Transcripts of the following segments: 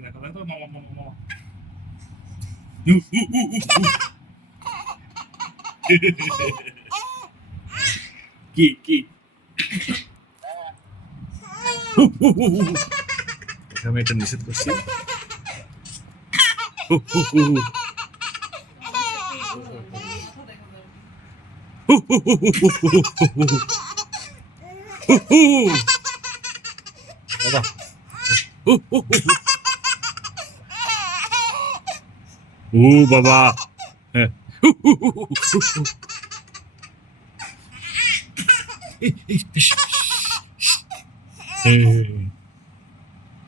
যে দেখো দেখো মামা মামা মামা কি কি আমি এটা নিষেধ করছি বাবা ও বাবা। হ্যাঁ।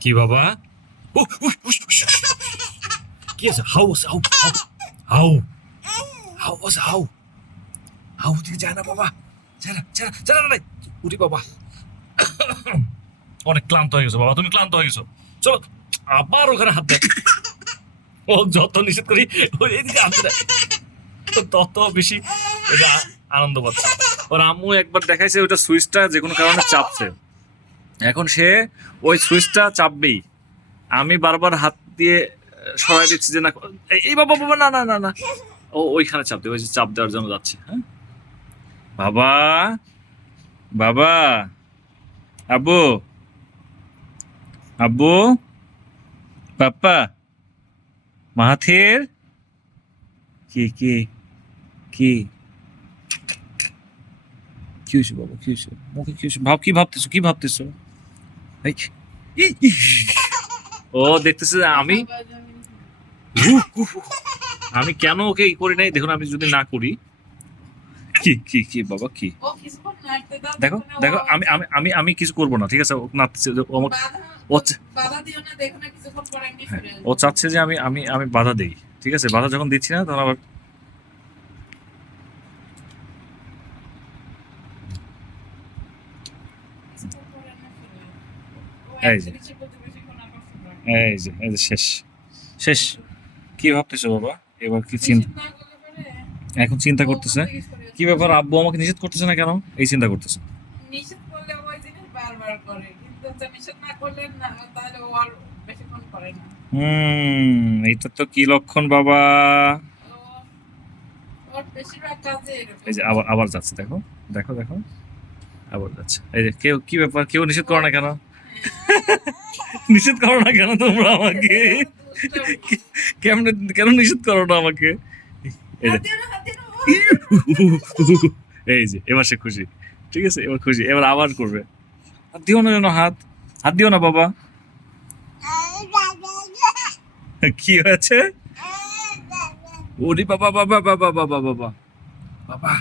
কি বাবা। কি আছে? হাউ আছে, হাউ হাউ হাউ আছে, হাউ হাউ দিকে যায় না বাবা। যায় না যায় না যায় না নাই উঠি বাবা। অনেক ক্লান্ত হয়ে গেছো বাবা, তুমি ক্লান্ত হয়ে গেছো। চলো, আবার ওখানে হাত দেয়। ও যত নিষেধ করি তত বেশি এটা আনন্দ পাচ্ছে। ওর আম্মু একবার দেখাইছে ওটা সুইচটা যে কোনো কারণে চাপছে। এখন সে ওই সুইচটা চাপবেই। আমি বারবার হাত দিয়ে সরাই দিচ্ছি যে না, এই- বাবা বাবা, না না না না। ও ওইখানে চাপ দেবে ওই চাপ দেওয়ার জন্য যাচ্ছে হ্যাঁ? বাবা বাবা, আব্বু আব্বু, পাপ্পা। মাহাথির? কি কি কি? কি হয়েছে বাবা? কি হয়েছে? মুখে কি হয়েছে? ভাব কি ভাবতেছো? কি ভাবতেছো। ও দেখতেছে আমি। আমি কেন ওকে ই করি নাই? দেখুন আমি যদি না করি কি কি কি বাবা কি? দেখো দেখো আমি আমি আমি আমি কিছু করব না ঠিক আছে? ও নাচছে ও এমনি হ্যাঁ, ও চাচ্ছে যে আমি আমি আমি বাধা দেই ঠিক আছে? বাধা যখন দিচ্ছি না তখন আবার এই যে। এই যে এই যে শেষ। শেষ। কি ভাবতেছো বাবা? এবার কি চিন্তা এখন চিন্তা করতেছে? কি ব্যাপার আব্বু আমাকে নিষেধ করতেছে না কেন? এই চিন্তা করতেছে। নিষেধ করলে ওই জিনিস বারবার করে কিন্তু নিষেধ না করলে না তাহলে ও আর বেশিক্ষণ করে না। হুম এটা তো কি লক্ষণ বাবা? এই যে আবার আবার যাচ্ছে দেখো দেখো দেখো আবার যাচ্ছে। এই যে কেউ কি ব্যাপার কেউ নিষেধ করো না কেন? নিষেধ করো না কেন তোমরা আমাকে? কেমন কেন নিষেধ করো না আমাকে? এই যে এই যে, এবার সে খুশি। ঠিক আছে? এবার খুশি। এবার আবার করবে। হাত দিও না যেন, হাত। হাত দিও না, বাবা। কি হয়েছে? ওরে বাবা বাবা বাবা বাবা বাবা বাবা বাবা।